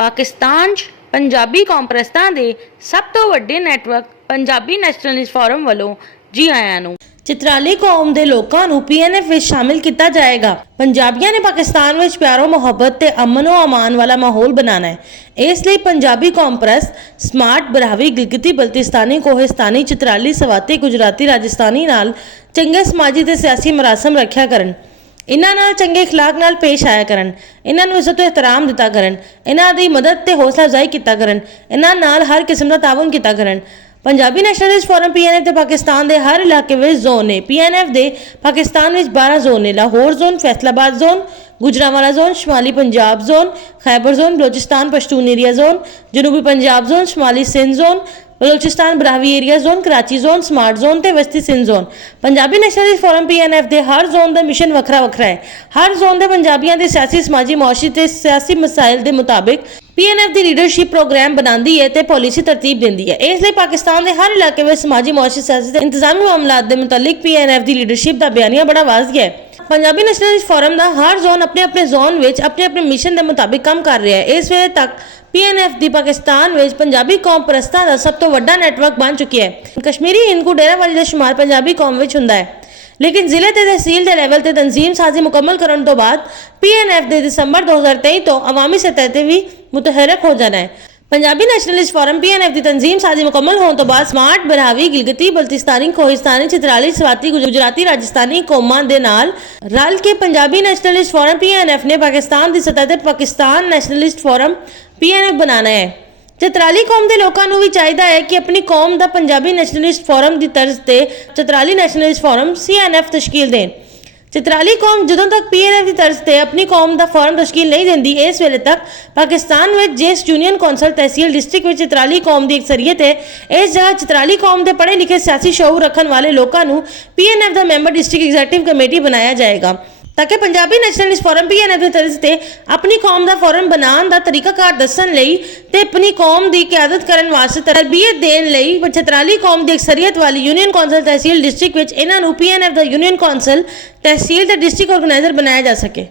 पाकिस्तान 'ਚ पंजाबी कॉन्फ्रेंसां दे सब तो वड्डे नैटवर्क पंजाबी नैशनलिस्ट फोरम वालों जी आयां नूं। चित्राली कौम के लोगों को PNF में शामिल किया जाएगा। पंजाबियों ने पाकिस्तान में प्यारो मुहब्बत ते अमनो अमान वाला माहौल बनाना है। इसलिए पंजाबी कॉन्फ्रेंस स्मार्ट बरावी गिलगिती बल्तिस्तानी कोहिस्तानी चित्राली सवाती गुजराती राजस्थानी नाल चंगे समाजी ते सियासी मरासम रखा करन। इन्हां नाल चंगे इखलाक नाल पेश आया करन, इन्हां नूं इज्जत एहतराम दिता करन, इन्हां दी मदद ते हौसला अफजाई किया करन, इन्हां नाल हर किस्म का तावन किया करन। पंजाबी नैशनलिस्ट फोरम PNF के पाकिस्तान के हर इलाके में जोन ने। PNF के पाकिस्तान में 12 जोन ने। Lahore zone, Faisalabad zone, Gujranwala zone, शुमाली Punjab zone, Khyber zone, Balochistan Pashtun area zone, जनूबी पंजाब जोन, शुमाली Sindh zone, Balochistan Brahui area zone, Karachi zone, smart zone ते वस्ती Sindh zone. Punjabi nationalist forum PNF के हर जोन का मिशन वखरा वखरा है। हर जोन के पंजाबियों के सियासी समाजी मुआशी ते सियासी मसाइल के मुताबिक PNF की लीडरशिप प्रोग्राम बनाती है ते पॉलिसी तरतीब देती है। इसलिए पाकिस्तान के हर इलाके में समाजी मुआशी सियासी ते इंतजामी मामलात के मुतालिक PNF की लीडरशिप का बयानिया बड़ा वाज़िह है। पंजाबी नैशनलिस्ट फोरम का हर जोन अपने अपने जोन में अपने अपने मिशन के मुताबिक काम कर रहा है। इस वे तक PNF की पाकिस्तान में पंजाबी कौम परस्तां का सब तो वड्डा नैटवर्क बन चुकी है। कश्मीरी हिंद को डेरावाली का शुमार पंजाबी कौम में हुंदा है, लेकिन जिले ते तहसील के लैवल ते तंजीम साजी मुकम्मल करने तो बाद PNF के दिसंबर 2023 तो अवामी सतह ते भी मुतहरक हो जाना है। पंजाबी नैशनलिस्ट फोरम PNF की तंजीम साजी मुकम्मल होने तो बाद स्मार्ट बरावी गिलगिती बल्तिस्तानी कोहिस्तानी चित्राली सवाती गुजराती राजस्थानी कौमां दे नाल रल के पंजाबी नैशनलिस्ट फोरम PNF ने पाकिस्तान की सतह ते पाकिस्तान नैशनलिस्ट फोरम PNF बनाना है। चित्राली कौम के लोगों को भी चाहिए है कि अपनी कौम का पंजाबी नैशनलिस्ट फोरम की तर्ज से चित्राली नैशनलिस्ट फोरम CNF तश्कील दें। चित्राली कौम जदों तक PNF की तर्ज से अपनी कौम का फोरम तश्कील नहीं देंदी, इस वेले तक पाकिस्तान में जिस यूनियन कौंसल तहसील डिस्ट्रिक्ट में चित्राली कौम की अक्सरीयत है, इस जगह चित्राली कौम के पढ़े लिखे सियासी शऊर रखने वाले लोगों को PNF का मैंबर डिस्ट्रिक्ट एग्जीक्यूटिव कमेटी बनाया जाएगा, ताकि पंजाबी नैशनलिस्ट फोरम PNF की तरज से अपनी कौम का फोरम बनाने का तरीकाकार दसन लई ते अपनी कौम की क्यादत करने वास्ते तरबियत देने लई चित्राली कौम की अक्सरीयत वाली यूनियन कौंसल तहसील डिस्ट्रिक्ट में इन्हां नूं PNF का यूनियन कौंसल तहसील ते डिस्ट्रिक्ट ऑर्गेनाइजर बनाया जा सके।